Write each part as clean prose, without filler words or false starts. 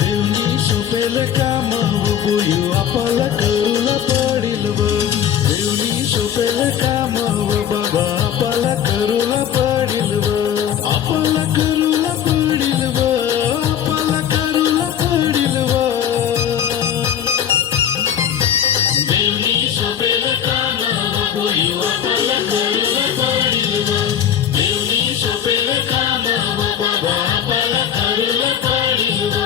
देवनी सोपेल काम बघूयू आपला करूला पडील व देवनी सोपेल काम बाबा आपला करूला पडील व आपला करूला पडील व आपला करूला पडील व देवनी सोपेल काम बघूयू आपला करूला पडील व देवनी सोपेल काम बाबा आपला करूला पडील व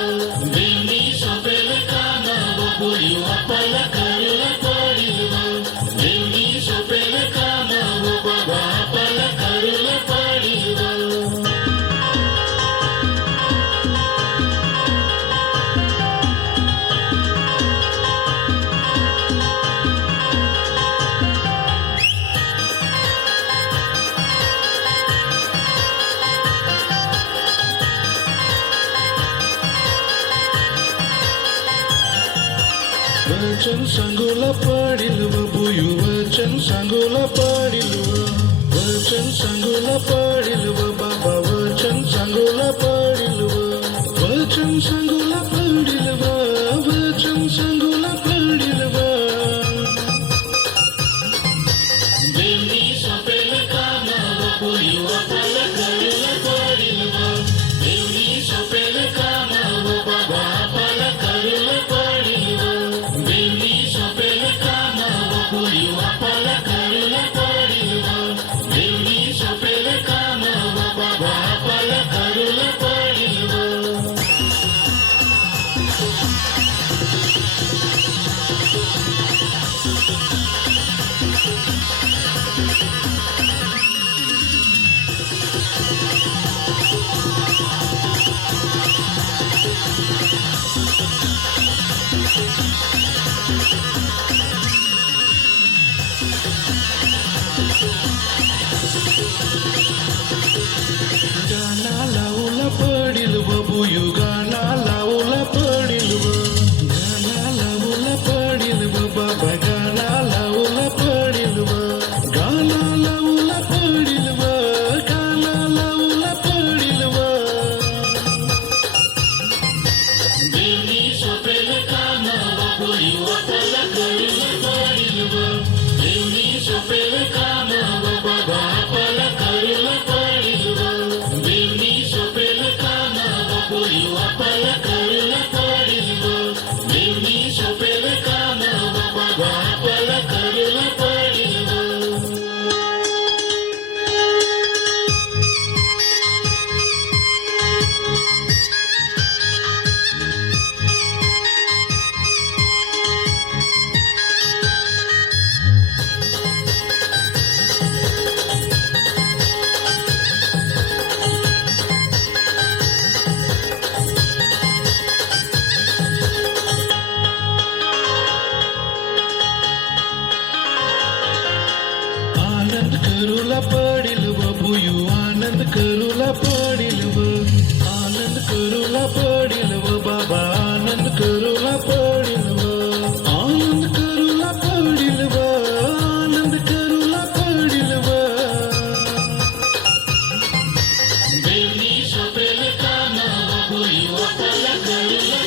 देवनी सोपेल काम बघूयू आपला करूला पडील व देवनी सोपेल काम बाबा आपला करूला पडील व वचन सांगोला पडील व बुयू वचन सांगोला पडील व वचन सांगोला पडील व बाबा वचन सांगोला पडील व वचन सांगोला पडील व वचन सांगोला पडील व देवनी सोपेल काम बुयू आपला करूला पडील व देवनी सोपेल काम बाबा आपला करूला पडील व देवनी सोपेल काम बघूयू आपला करूला पडील व देवनी सोपेल काम बाबा आपला करूला पडील व गाना लावला पडील व बुयू गाना लावला पडील व गाना लावला पडील व बाबा गाना लावला पडील व गाना लावला पडील व गाना लावला पडील व देवनी सोपेल काम बघूयू आपला करूला पडील व देवनी सोपेल काम बाबा आपला करूला पडील व देवनी सोपेल काम बघूयू आपला करूला पडील व देवनी सोपेल काम बाबा आपला करूला पडील व आनंद करूला पडील व बुयू आनंद करूला पडील व आनंद करूला पडील व बाबा आनंद करूला पडील व आनंद करूला पडील व आनंद करूला पडील व देवनी सोपेल काम बघूयू आपला करूला